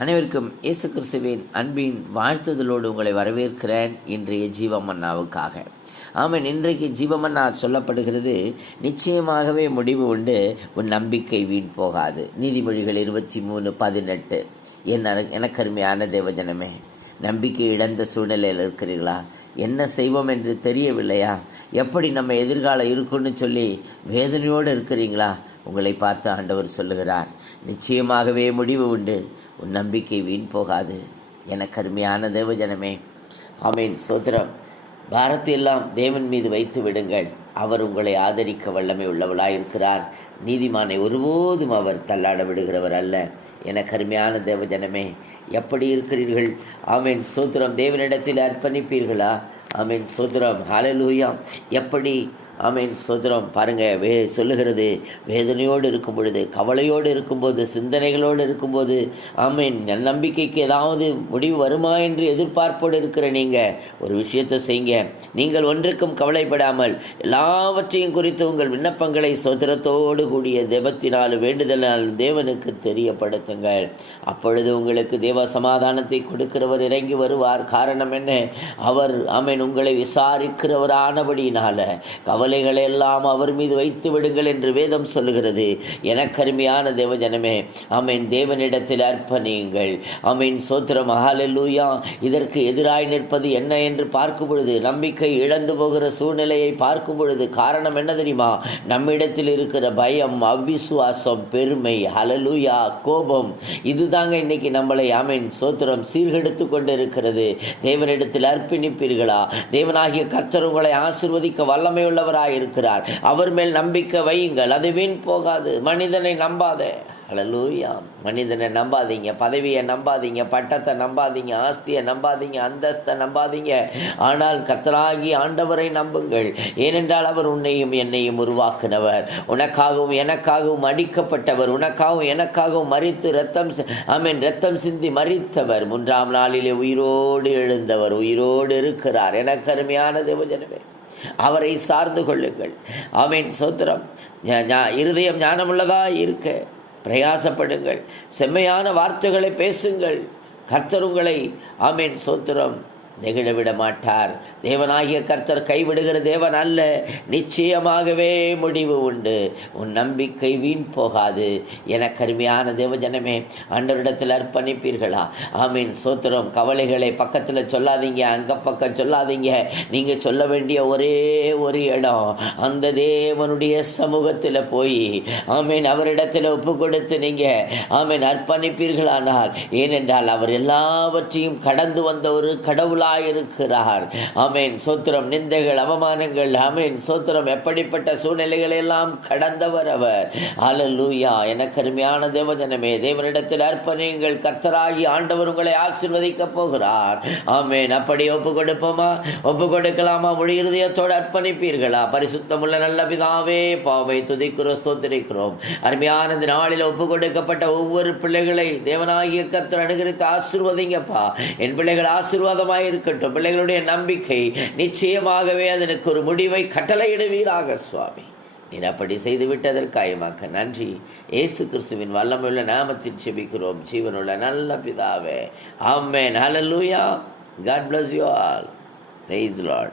அனைவருக்கும் இயேசு கிறிஸ்துவின் அன்பின் வாழ்த்துதலோடு உங்களை வரவேற்கிறேன் இன்றைய ஜீவமன்னாவுக்காக. ஆமாம், இன்றைக்கு ஜீவமன்னா சொல்லப்படுகிறது, நிச்சயமாகவே முடிவு உண்டு, உன் நம்பிக்கை வீண் போகாது. நீதிமொழிகள் 23:18. எனக்கருமையான தேவஜனமே, நம்பிக்கை இழந்த சூழ்நிலையில் இருக்கிறீர்களா? என்ன செய்வோம் என்று தெரியவில்லையா? எப்படி நம்ம எதிர்காலம் இருக்குன்னு சொல்லி வேதனையோடு இருக்கிறீங்களா? உங்களை பார்த்து ஆண்டவர் சொல்லுகிறார், நிச்சயமாகவே முடிவு உண்டு, உன் நம்பிக்கை வீண் போகாது. எனக்கு அருமையான தேவஜனமே, ஆமீன், சோத்திரம். பாரத்தை எல்லாம் தேவன் மீது வைத்து விடுங்கள், அவர் உங்களை ஆதரிக்க வல்லமை உள்ளவளாயிருக்கிறார். நீதிமானை ஒருபோதும் அவர் தள்ளாட விடுகிறவர் அல்ல. எனக்கு அருமையான தேவஜனமே, எப்படி இருக்கிறீர்கள்? ஆமீன், சோத்திரம். தேவனிடத்தில் அர்ப்பணிப்பீர்களா? ஆமீன், சோத்திரம். ஹல்லேலூயா. எப்படி? ஆமீன், சோத்திரம். பாருங்கள், சொல்லுகிறது, வேதனையோடு இருக்கும் பொழுது, கவலையோடு இருக்கும்போது, சிந்தனைகளோடு இருக்கும்போது, ஆமீன், நம்பிக்கைக்கு ஏதாவது முடிவு வருமா என்று எதிர்பார்ப்போடு இருக்கிற நீங்கள் ஒரு விஷயத்தை செய்யுங்க. நீங்கள் ஒன்றுக்கும் கவலைப்படாமல் எல்லாவற்றையும் குறித்து உங்கள் விண்ணப்பங்களை சோத்திரத்தோடு கூடிய தெபத்தினாலும் வேண்டுதலாலும் தேவனுக்கு தெரியப்படுத்துங்கள். அப்பொழுது உங்களுக்கு தேவ சமாதானத்தை கொடுக்கிறவர் இறங்கி வருவார். காரணம் என்ன? அவர் ஆமீன் உங்களை விசாரிக்கிறவரானபடியினால கவலைகளை எல்லாம் அவர் மீது வைத்து விடுங்கள் என்று வேதம் சொல்லுகிறது. எனக்கருமையான தேவஜனமே, ஆமீன், தேவனிடத்தில் அர்ப்பணியுங்கள். ஆமீன், சோத்திரம். ஹல்லேலூயா. இதற்கு எதிராய் நிற்பது என்ன என்று பார்க்கும் பொழுது, நம்பிக்கை இழந்து போகிற சூழ்நிலையை பார்க்கும் பொழுது காரணம் என்ன தெரியுமா? நம்மிடத்தில் இருக்கிற பயம், அவ்விசுவாசம், பெருமை, ஹல்லேலூயா, கோபம். இதுதாங்க இன்னைக்கு நம்மளை ஆமீன் சோத்திரம் சீர்கெடுத்து கொண்டு இருக்கிறது. தேவனிடத்தில் அர்ப்பணிப்பீர்களா? தேவனாகிய கர்த்தர் உங்களை ஆசீர்வதிக்க வல்லமை இருக்கிறார். அவர் மேல் நம்பிக்கை வையுங்கள், அது வீண் போகாது. மனிதனை நம்பாதே. ஹல்லேலூயா. மனிதனை நம்பாதீங்க, பதவியை நம்பாதீங்க, பட்டத்தை நம்பாதீங்க, ஆஸ்தியை நம்பாதீங்க, அந்தஸ்தை நம்பாதீங்க. ஆனால் கர்த்தராகி ஆண்டவரை நம்புங்கள். ஏனென்றால் அவர் உன்னையும் என்னையும் உருவாக்கினவர், உனக்காகவும் எனக்காகவும் அடிக்கப்பட்டவர், உனக்காகவும் எனக்காகவும் மரித்து ரத்தம் சிந்தி மரித்தவர், 3ஆம் நாளிலே உயிரோடு எழுந்தவர், உயிரோடு இருக்கிறார். எனக்கு அருமையான தேவஜனமே, அவரை சார்ந்து கொள்ளுங்கள். ஆமீன், சோத்திரம். இருதயம் ஞானமுள்ளதா இருக்க பிரயாசப்படுங்கள். செம்மையான வார்த்தைகளை பேசுங்கள். கர்த்தர் உங்களை ஆமீன் சோத்திரம் நெகிழவிட மாட்டார். தேவனாகிய கர்த்தர் கைவிடுகிற தேவன் அல்ல. நிச்சயமாகவே முடிவு உண்டு, உன் நம்பிக்கை வீண் போகாது. என கருமையான தேவஜனமே, ஆண்டவரிடத்தில் அர்ப்பணிப்பீர்களா? ஆமீன், சோத்திரம். கவலைகளை பக்கத்தில் சொல்லாதீங்க, அங்க பக்கம் சொல்லாதீங்க. நீங்கள் சொல்ல வேண்டிய ஒரே ஒரு இடம், அந்த தேவனுடைய சமூகத்தில் போய் ஆமீன் அவரிடத்தில் ஒப்பு கொடுத்து நீங்கள் ஆமீன் அர்ப்பணிப்பீர்களானால், ஏனென்றால் அவர் எல்லாவற்றையும் கடந்து வந்த ஒரு கடவுள் இருக்கிறார். ஆமீன், சோத்திரம். நிந்தைகள், அவமானங்கள், ஆமீன், சோத்திரம், எப்படிப்பட்ட சூழ்நிலைகளை எல்லாம் கடந்தவர் அவர். ஹல்லேலூயா. எனக்கு அருமையான தேவஜனமே, தேவனிடத்தில் அர்ப்பணியுங்கள். கர்த்தராகி ஆண்டவர் உங்களை ஆசீர்வதிக்க போகிறார். ஆமீன். அப்படி ஒப்பு கொடுப்போமா? ஒப்பு கொடுக்கலாமா? முழு இருதயத்தோடு அர்ப்பணிப்பீர்களா? பரிசுத்தமுள்ள நல்ல பிதாவே, பாவை துதிக்கிறோம், ஸ்தோத்திரிக்கிறோம். அருமையான இந்த நாளில் ஒப்பு கொடுக்கப்பட்ட ஒவ்வொரு பிள்ளைகளை தேவனாகிய கர்த்தர் அனுகிரகித்து ஆசீர்வதிங்கப்பா. என் பிள்ளைகள் ஆசீர்வாதமாய் இருக்கட்டும். பிள்ளைகளுடைய நம்பிக்கை நிச்சயமாகவே அதற்கு ஒரு முடிவை கட்டளையிடுவீராக சுவாமி. நீர் அப்படி செய்து விட்டதற்காயமாக்க நன்றி. இயேசு கிறிஸ்துவின் வல்லமையுள்ள நாமத்தில் செபிக்கிறோம், ஜீவனுள்ள நல்ல பிதாவே. ஆமென். ஹல்லேலூயா. God bless you all. Praise the Lord.